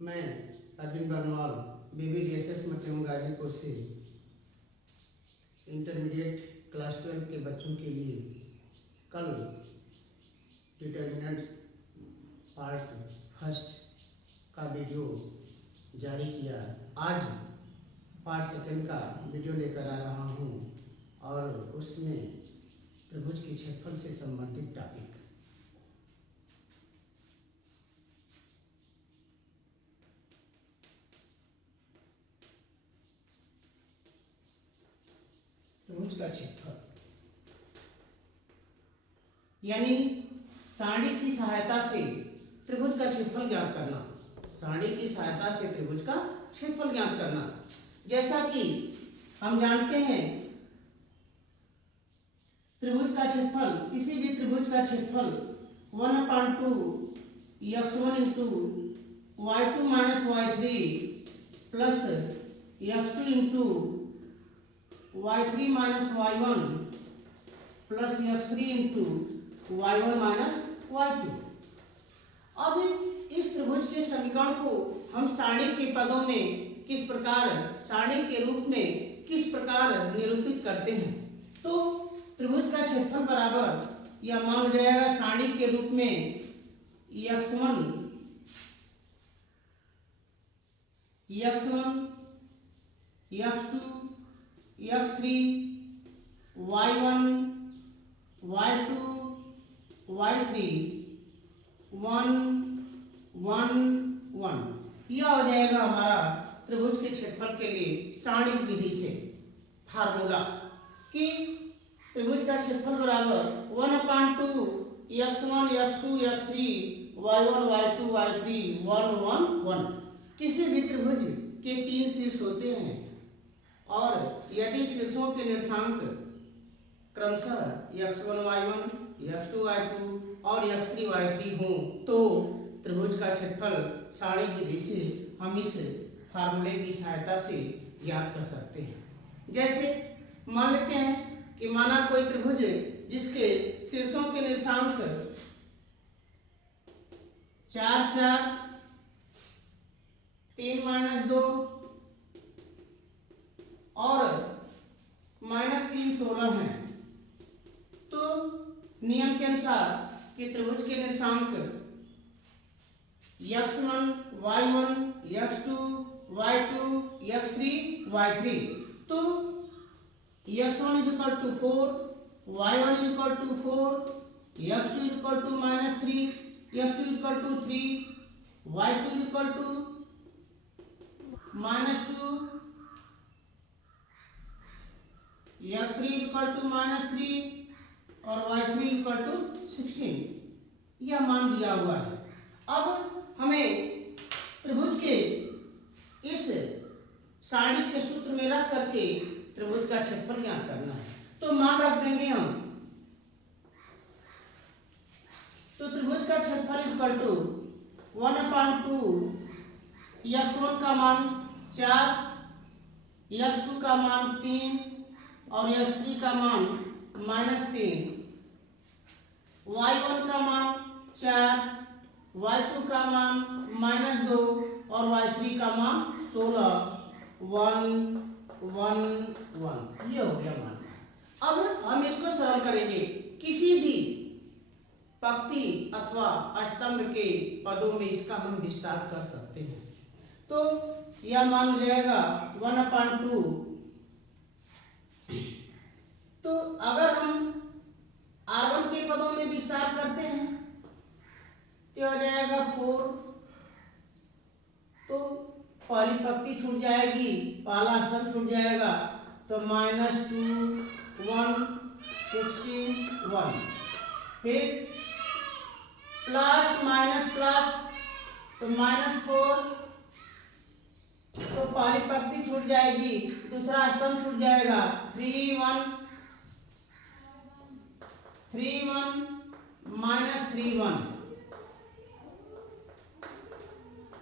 मैं अरविंद बरनौल BBDSS मटियम गाजीपुर से intermediate class 12 के बच्चों के लिए कल डिटर्मिनेंट्स पार्ट फर्स्ट का वीडियो जारी किया। आज पार्ट सेकंड का वीडियो लेकर आ रहा हूँ और उसमें त्रिभुज के क्षेत्रफल से संबंधित टॉपिक। त्रिभुज का क्षेत्रफल यानी सारणी की सहायता से त्रिभुज का क्षेत्रफल ज्ञात करना। सारणी की सहायता से त्रिभुज का क्षेत्रफल ज्ञात करना। जैसा कि हम जानते हैं त्रिभुज का क्षेत्रफल, किसी भी त्रिभुज का क्षेत्रफल 1/2 x1 into y2 minus y3 plus x2 into y3 minus y1 plus x3 into y1 minus y2। अब इस त्रिभुज के समीकरण को हम सारणी के पदों में किस प्रकार, सारणी के रूप में किस प्रकार निरूपित करते हैं। तो त्रिभुज का क्षेत्रफल बराबर या मान हो जाएगा सारणी के रूप में x1 x2 x3 y1 y2 y3 1 1 1। यह हो जाएगा हमारा त्रिभुज के क्षेत्रफल के लिए सारणी विधि से फार्मूला कि त्रिभुज का क्षेत्रफल बराबर 1/2 x1 x2 x3 y1 y2 y3 1 1 1। किसी भी त्रिभुज के 3 शीर्ष होते हैं और यदि शीर्षों के निर्देशांक क्रमशः x1 y1 x2 y2 और x3 y3 हों तो त्रिभुज का क्षेत्रफल सारणी विधि से हम इस फार्मूले की सहायता से ज्ञात कर सकते हैं। जैसे मान लेते हैं कि माना कोई त्रिभुज जिसके शीर्षों के निर्देशांक 4 4 3 - 2 और -3 16 है। तो नियम के अनुसार कि त्रिभुज के निर्देशांक x1 y1 x2 y2 x3 y3। तो x1 = 4 y1 = 4 x2 = -3 x2 = 3 y2 = -2 x3 = -3 और y3 = 16। यह मान दिया हुआ है। अब हमें त्रिभुज के इस सारणी के सूत्र में रख करके त्रिभुज का क्षेत्रफल ज्ञात करना है। तो मान रख देंगे हम। तो त्रिभुज का क्षेत्रफल = 1/2 x1 का मान 4 x2 का मान 3 और x3 का मान -3 y1 का मान 4 y2 का मान -2 और y3 का मान 16 1 1 1। ये हो गया मान। अब हम इसको सरल करेंगे। किसी भी पंक्ति अथवा स्तंभ के पदों में इसका हम विस्तार कर सकते हैं। तो यह मान हो जाएगा 1/2। तो अगर हम r1 के पदों में विस्तार करते हैं तो हो जाएगा 4। तो पहली पंक्ति छूट जाएगी, पहला स्तंभ छूट जाएगा। तो -2 1 16 1। फिर प्लस माइनस प्लस तो -4। तो पहली पंक्ति छूट जाएगी, दूसरा स्तंभ छूट जाएगा। 3 1 3 1 -3 1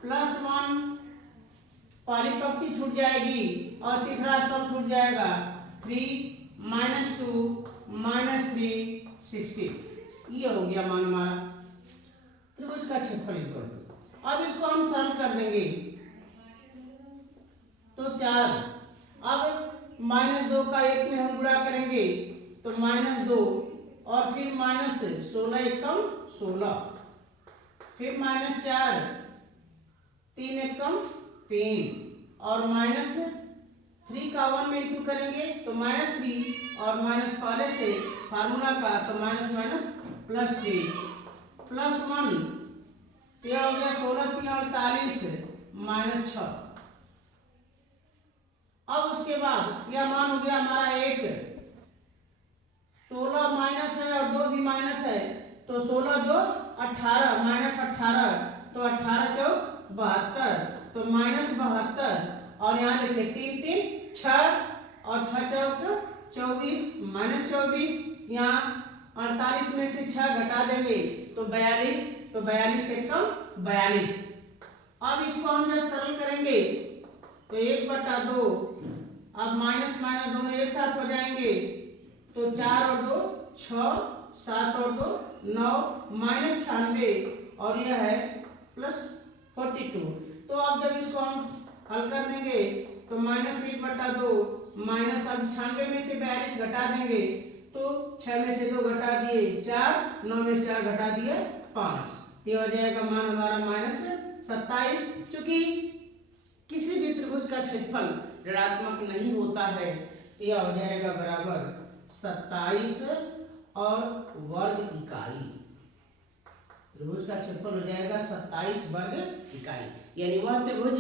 +1। पहली पंक्ति छूट जाएगी और तीसरा स्तंभ छूट जाएगा। 3 -2 -3 16। ये हो गया मान हमारा त्रिभुज का क्षेत्रफल। अब इसको हम सरल कर देंगे तो 4। अब -2 का 1 में हम गुणा करेंगे तो -2 और फिर -16 एकम 16, फिर -4 3 एकम 3 और -3 का 1 में इंटू करेंगे तो -3 और माइनस पहले से फार्मूला का तो माइनस माइनस +3 +1 तो यह हो गया 16 3 48 -6। अब उसके बाद यह मान हो गया हमारा 1, 16 माइनस है और 2 भी माइनस है तो 16 जो 18 -18 तो 18 चौक 72 तो -72 और यहाँ देखिए 3 3 6 और 6 चौक 24 -24 यहाँ 48 में से 6 घटा देंगे तो 42 तो 42 एकम 42। अब इसको हम जब सरल करेंगे तो 1/2 अब माइनस माइनस दोनों एक साथ हो जाएंगे तो 4 और 2 6 7 और 2 9 -96 और यह है +42। तो अब जब इसको हम हल कर देंगे तो -1/2 माइनस अब 96 में से 42 घटा देंगे तो 6 में से 2 घटा दिए 4, 9 में से 4 घटा दिए 5, ये हो जाएगा मान हमारा -27। चूंकि किसी भी त्रिभुज का क्षेत्रफल ऋणात्मक नहीं होता है तो यह हो जाएगा बराबर 27 और वर्ग इकाई। त्रिभुज का क्षेत्रफल हो जाएगा 27 वर्ग इकाई, यानी वह त्रिभुज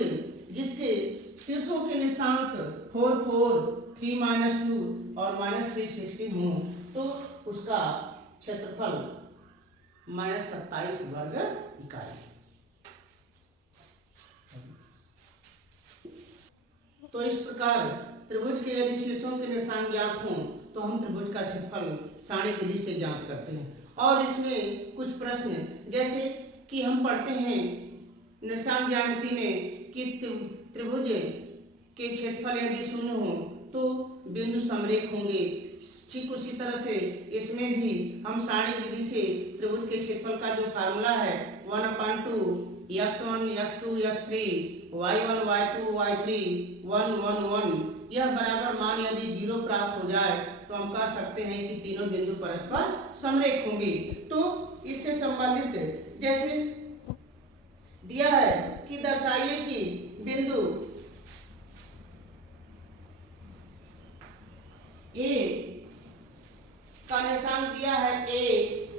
जिसके शीर्षों के निशांक 4 4 3 -2 और -360 हों तो उसका क्षेत्रफल -27 वर्ग इकाई। तो इस प्रकार त्रिभुज के यदि शीर्षों के निशान ज्ञात हों तो हम त्रिभुज का क्षेत्रफल सारणिक विधि से ज्ञात करते हैं। और इसमें कुछ प्रश्न जैसे कि हम पढ़ते हैं निशान ज्यामिति में कि त्रिभुज के क्षेत्रफल यदि शून्य हो तो बिंदु समरेख होंगे, ठीक उसी तरह से इसमें भी हम सारणिक विधि से त्रिभुज के क्षेत्रफल का जो फार्मूला है 1/2 x1 x2 x3 y1 y2 y3 1 1 1 यह बराबर मान यदि 0 प्राप्त हो जाए तो हम कह सकते हैं कि तीनों बिंदु परस्पर समरेख होंगे। तो इससे संबंधित जैसे दिया है कि दर्शाइए कि बिंदु ए का निर्देशांक दिया है a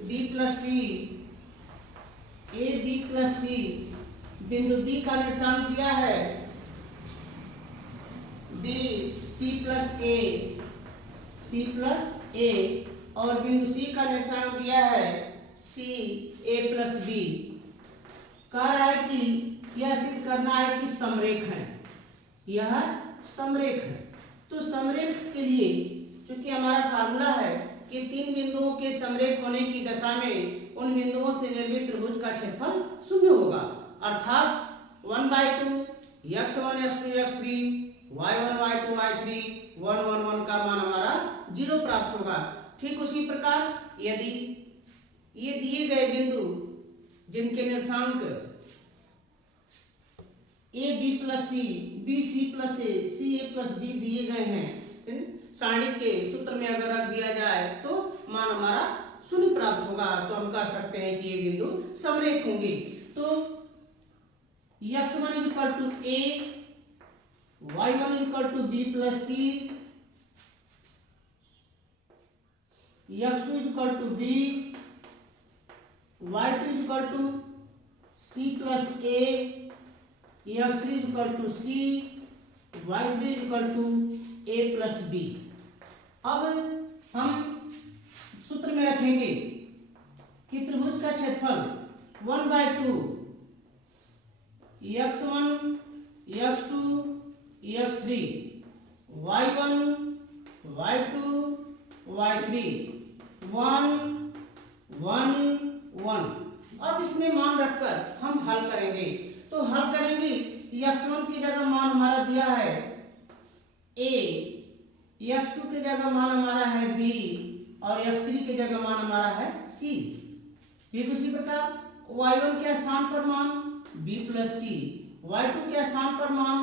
b + c, a b + c, बिंदु B का निर्देशांक दिया है b c + a, c + a और बिंदु C का निर्देशांक दिया है c a + b। कह रहा है कि यह सिद्ध करना है कि समरेख है, यह समरेख है। तो समरेख के लिए क्योंकि हमारा फार्मूला है कि तीन बिंदुओं के समरेख होने की दशा में उन बिंदुओं से निर्मित त्रिभुज का क्षेत्रफल शून्य होगा, अर्थात 1/2 x1 x2 x3 y1 y2 y3 1 1 1 का मान हमारा 0 प्राप्त होगा। ठीक उसी प्रकार यदि ये दिए गए बिंदु जिनके निर्देशांक a b + c b c + a c a + b दिए गए हैं, सारणी के सूत्र में अगर रख दिया जाए तो मान हमारा 0 प्राप्त होगा। तो हम कह सकते हैं कि ये बिंदु समरेख होंगे। तो x1 = a, y1 = b + c, x2 = b, y2 = c + a, x3 = c, y3 = a + b। अब हम सूत्र में रखेंगे कि त्रिभुज का क्षेत्रफल 1/2 x1 x2 x3 y1 y2 y3 1 1 1। अब इसमें मान रखकर हम हल करेंगे। तो हल करेंगे x1 की जगह मान हमारा दिया है a, x2 की जगह मान हमारा है b और x3 की जगह मान हमारा है c। फिर उसी प्रकार y1 के स्थान पर मान बी प्लस सी, y2 के स्थान पर मान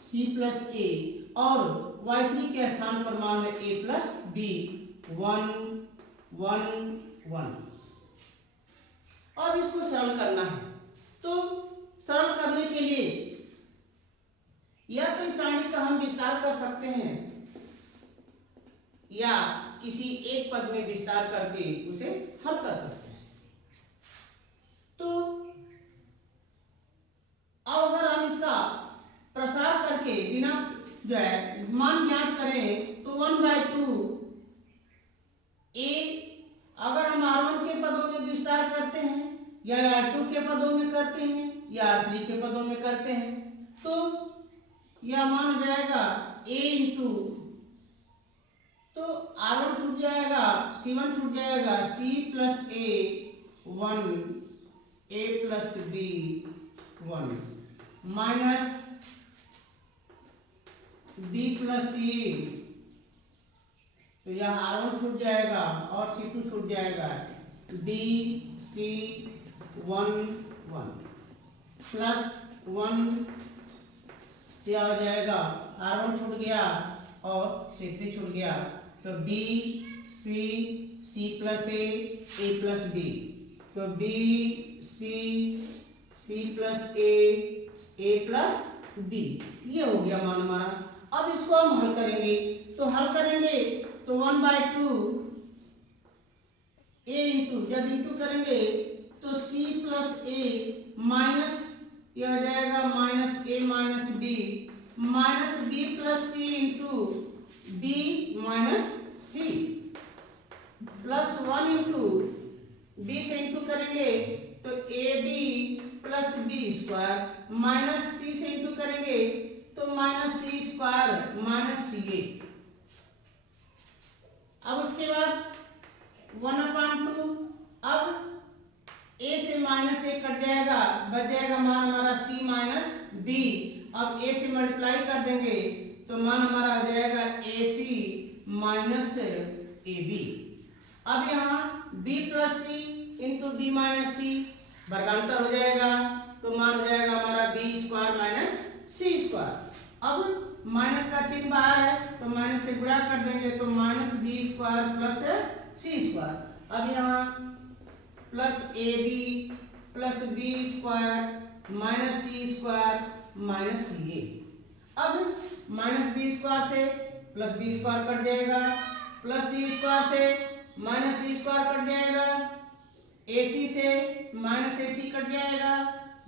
c प्लस ए और y3 के स्थान पर मान है a प्लस बी। 1 1 1। अब इसको सरल करना है, तो सरल करने के लिए या तो इस सारणी का हम विस्तार कर सकते हैं या किसी एक पद में विस्तार करके उसे हल कर सकते हैं। तो अब अगर हम इसका प्रसार करके बिना जो है मान ज्ञात करें तो 1/2 a, अगर हम r1 के पदों में विस्तार करते हैं या r2 के पदों में करते हैं या r3 के पदों में करते हैं तो यह मान हो जाएगा a इंटू, तो r1 छूट जाएगा, c1 छूट जाएगा, c plus a 1 a plus b 1 minus b plus c, तो यह r1 छूट जाएगा और c2 छूट जाएगा, b c 1 1 प्लस 1, यह हो जाएगा r1 छूट गया और c3 छूट गया, तो b c c plus a plus b, तो b c c plus a plus b, ये हो गया मान हमारा। अब इसको हम हल करेंगे, तो हल करेंगे तो 1/2 a इंटू, जब इंटू करेंगे तो c प्लस a माइनस, यह हो जाएगा minus a minus b minus b plus c into b minus c plus 1 into b से इंटू करेंगे तो ab plus b square minus c से इंटू करेंगे तो minus c square minus ca। अब उसके बाद 1/2, अब a से माइनस a कट जाएगा, बच जाएगा मान हमारा c माइनस b। अब a से मल्टीप्लाई कर देंगे तो मान हमारा हो जाएगा ac माइनस ab। अब यहाँ b plus c into B minus C वर्गांतर हो जाएगा, तो मान हो जाएगा हमारा b square minus C square. अब माइनस का चिन्ह बाहर है तो माइनस से गुणा कर देंगे तो minus B square plus C square. अब यहाँ plus A B plus B square minus C square minus C A. अब माइनस बी स्क्वायर से प्लस बी स्क्वायर कट जाएगा, प्लस सी स्क्वायर से माइनस सी स्क्वायर कट जाएगा, A C से minus A C cut जाएगा,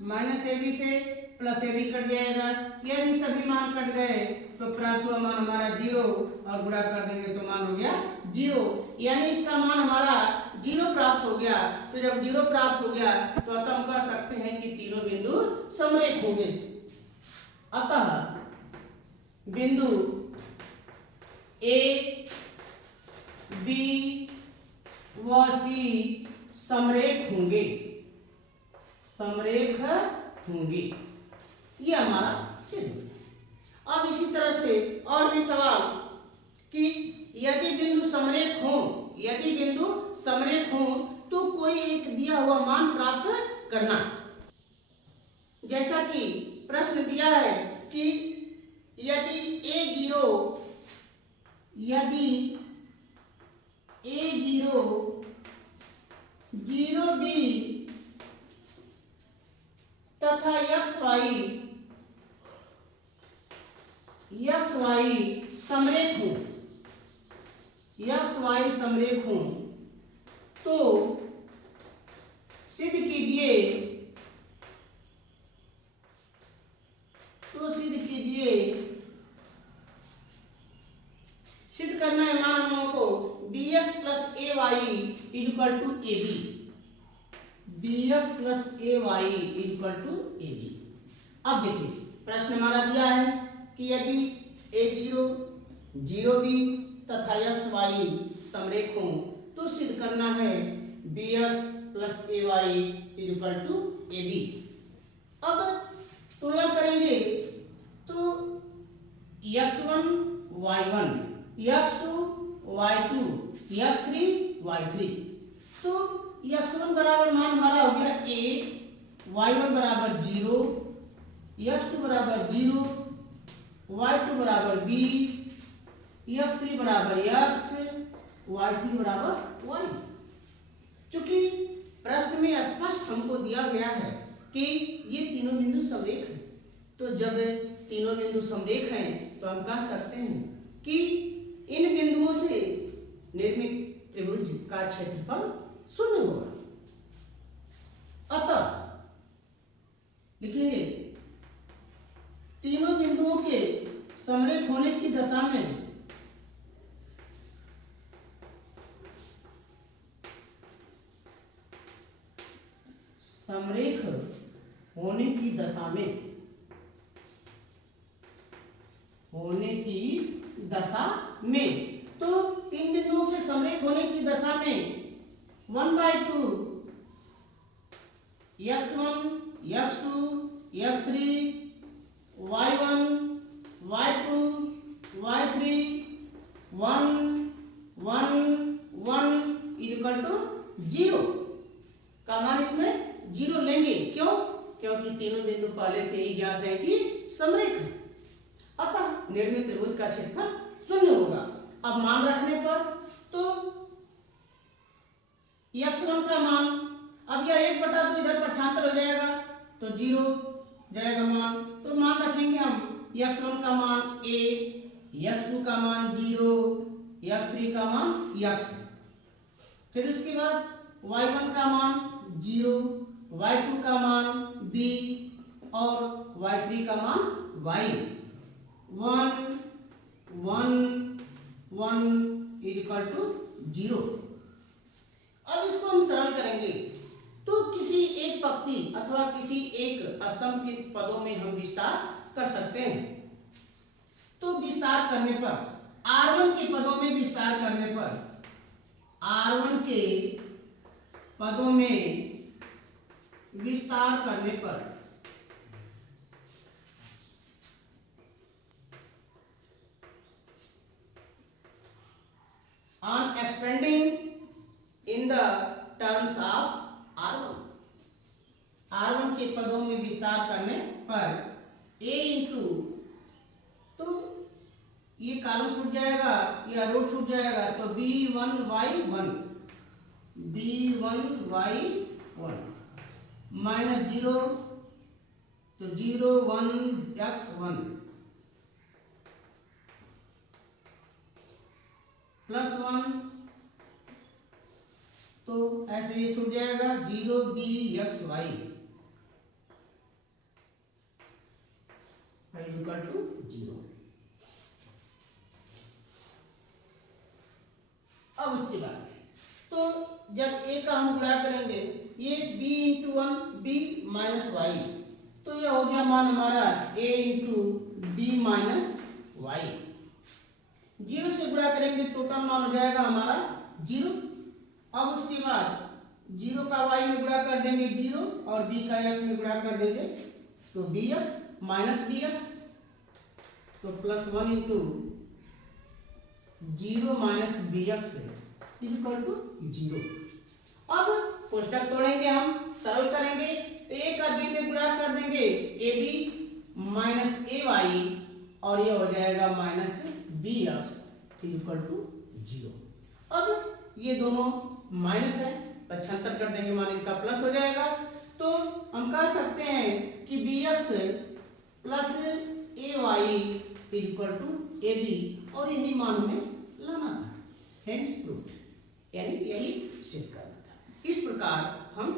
minus A B से plus A B cut जाएगा। यदि सभी मान कट गए तो प्राप्त हुआ मान हमारा 0 और गुणा कर देंगे तो मान हो गया 0, यानी इसका मान हमारा 0 प्राप्त हो गया। तो जब 0 प्राप्त हो गया तो अतः हम कह सकते हैं कि तीनों बिंदु समरेख होंगे। अतः बिंदु ए बी व सी समरेख होंगे, समरेख होंगे, ये हमारा सिद्ध हो गया। अब इसी तरह से और भी सवाल कि यदि बिंदु समरेख हो, यदि बिंदु समरेख हो तो कोई एक दिया हुआ मान प्राप्त करना। जैसा कि प्रश्न दिया है कि यदि a0 0b तथा xy समरेख हो, xy समरेख हो तो सिद्ध कीजिए, सिद्ध करना है मान हम लोगों को bx plus ay equal to ab, bx plus ay equal to ab। अब देखिए प्रश्न हमारा दिया है कि यदि a0 0b तथा xy समरेख हो तो सिद्ध करना है bx plus ay equal to ab। अब तुलना करेंगे तो x1 y1 x2 y2 x3 y3, तो x1 बराबर मान हमारा हो गया a, y1 बराबर 0, x2 बराबर 0, y2 बराबर b, x3 बराबर x, y3 बराबर y। चूंकि प्रश्न में स्पष्ट हमको दिया गया है कि ये तीनों बिंदु समरेख हैं, तो जब तीनों बिंदु समरेख हैं तो हम कह सकते हैं कि इन बिंदुओं से निर्मित त्रिभुज का क्षेत्रफल शून्य होगा। अतः लिखेंगे तीनों बिंदुओं के समरेख होने की दशा में समरेख होने की दशा में तो तीन बिंदुओं के समरेख होने की दशा में 1/2 x1 x2 x3 y1 y2 y3 1 1 1 equal to 0 का मान इसमें 0 लेंगे। क्यों? क्योंकि तीनों बिंदु पहले से ही ज्ञात है कि समरेख है, अतः निर्मित त्रिभुज का क्षेत्रफल शून्य होगा। अब मान रखने पर तो x1 का मान, अब यह 1/2 इधर पक्षांतर हो जाएगा तो 0 जाएगा मान, तो मान रखेंगे हम x1 का मान a, x2 का मान 0, x3 का मान x। फिर उसके बाद y1 का मान 0, y2 का मान b और y3 का मान y। 1 1 1 equal to 0। अब इसको हम सरल करेंगे तो किसी एक पंक्ति अथवा किसी एक स्तंभ के पदों में हम विस्तार कर सकते हैं। तो विस्तार करने पर R1 के पदों में विस्तार करने पर R1 के पदों में विस्तार करने पर on expanding in the terms of R1 के पदों में विस्तार करने पर a इंटू, तो ये कॉलम छूट जाएगा या रो छूट जाएगा तो b1y1 माइनस 0 तो 0 1 x1 प्लस 1 तो ऐसे ये छूट जाएगा 0 b xy इक्वल टू 0। अब उसके बाद तो जब a का हम गुणा करेंगे ये b into 1 b minus y, तो यह हो गया मान हमारा a into b minus y. 0 से गुणा करेंगे टोटल मान हो जाएगा हमारा 0। अब उसके बाद 0 का y में गुणा कर देंगे 0 और b का x में गुणा कर देंगे तो bx माइनस bx, तो plus 1 into 0 minus bx equal to 0। अब कोष्टक तोड़ेंगे, हम सरल करेंगे तो a का b में गुणा कर देंगे ab माइनस ay और यह हो जाएगा माइनस bx इक्वल टू 0। अब ये दोनों माइनस है, पक्षांतर कर देंगे मान इनका प्लस हो जाएगा, तो हम कह सकते हैं कि bx plus ay equal to ab और यही मान हमें लाना था, हेंस प्रूव्ड, यानी यही सिद्ध करना था। इस प्रकार हम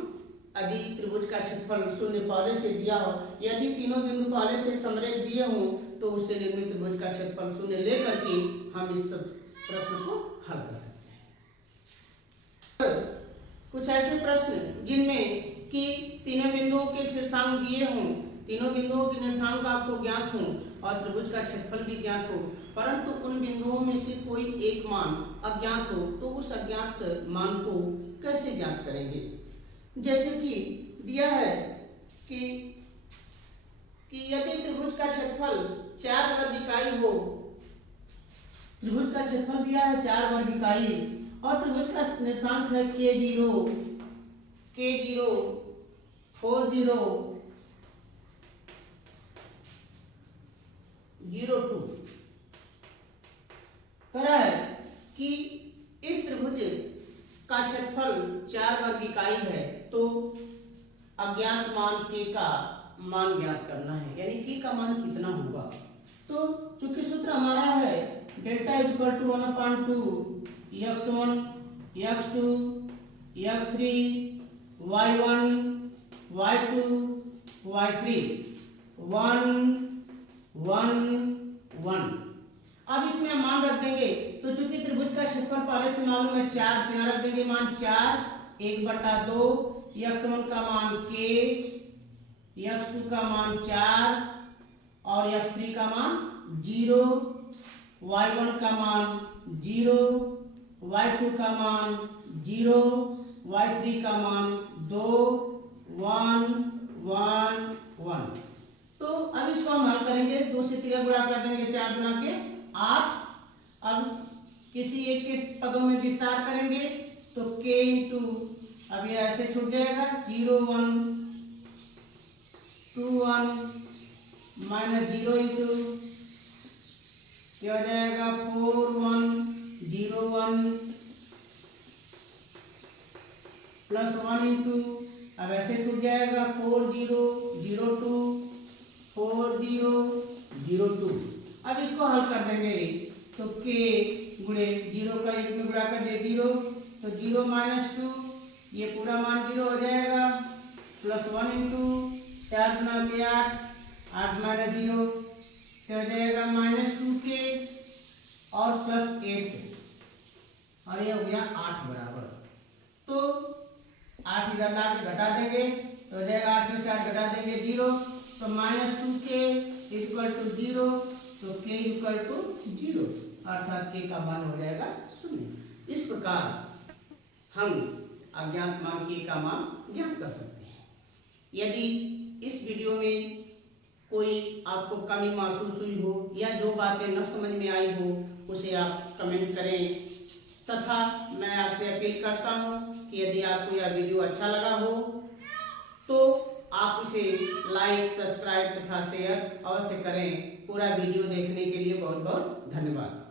यदि त्रिभुज का क्षेत्रफल शून्य पहले से दिया हो, यदि तीनों बिंदु पहले से समरेख दिए हों तो उससे निर्मित त्रिभुज का क्षेत्रफल शून्य लेकर के हम इस प्रश्न को हल कर सकते हैं। कुछ ऐसे प्रश्न जिनमें कि तीनों बिंदुओं के शीर्षांक दिए हों, तीनों बिंदुओं के निर्देशांक आपको ज्ञात हों और त्रिभुज का क्षेत्रफल भी ज्ञात हो, परंतु उन बिंदुओं में से कोई एक मान अज्ञात हो, तो उस अज्ञात मान को कैसे ज्ञात करेंगे। जैसे कि दिया है कि यदि त्रिभुज का क्षेत्रफल 4 वर्ग इकाई हो, त्रिभुज का क्षेत्रफल दिया है 4 वर्ग इकाई और त्रिभुज का निर्देशांक है k0 4002 कह रहा है कि इस त्रिभुज का क्षेत्रफल 4 वर्ग इकाई है, तो अज्ञात मान k का मान ज्ञात करना है, यानी k का मान कितना होगा। तो चूंकि सूत्र हमारा है delta equal to 1/2 x1 x2 x3 y1 y2 y3 1 1 1। अब इसमें हम मान रख देंगे, तो चूंकि त्रिभुज का क्षेत्रफल पहले से मालूम है 4, तो यहाँ रख देंगे मान 4 1/2 x1 का मान k, x2 का मान 4 और x3 का मान 0, y1 का मान 0, y2 का मान 0, y3 का मान 2 1 1 1। तो अब इसको हम हल करेंगे, 2 से 3 गुणा कर देंगे, 4 गुणा के 8। अब किसी एक के पदों में विस्तार करेंगे तो k इंटू, अब ये ऐसे छूट जाएगा 0 1 2 1 माइनस 0 इंटू क्या हो जाएगा 4 1 0 1 प्लस 1 इंटू, अब ऐसे छूट जाएगा 4 0 0 2 4 0 0 2। अब इसको हल कर देंगे तो k गुणे 0 का 1 में गुणा कर दे 0, तो 0 माइनस 2 ये पूरा मान 0 हो जाएगा, प्लस 1 इंटू 4 गुना के 8 8 माइनस 0 क्या हो जाएगा माइनस 2k और प्लस 8 और ये हो गया 8 बराबर। तो 8 इधर ला के घटा देंगे तो हो जाएगा 8 में से 8 घटा देंगे 0, तो माइनस 2k इक्वल टू 0, तो k इक्वल टू 0 अर्थात k का मान हो जाएगा 0। इस प्रकार हम अज्ञात मान k का मान ज्ञात कर सकते हैं। यदि इस वीडियो में कोई आपको कमी महसूस हुई हो या जो बातें न समझ में आई हो उसे आप कमेंट करें, तथा मैं आपसे अपील करता हूं कि यदि आपको यह वीडियो अच्छा लगा हो तो आप इसे लाइक सब्सक्राइब तथा शेयर अवश्य करें। पूरा वीडियो देखने के लिए बहुत बहुत धन्यवाद।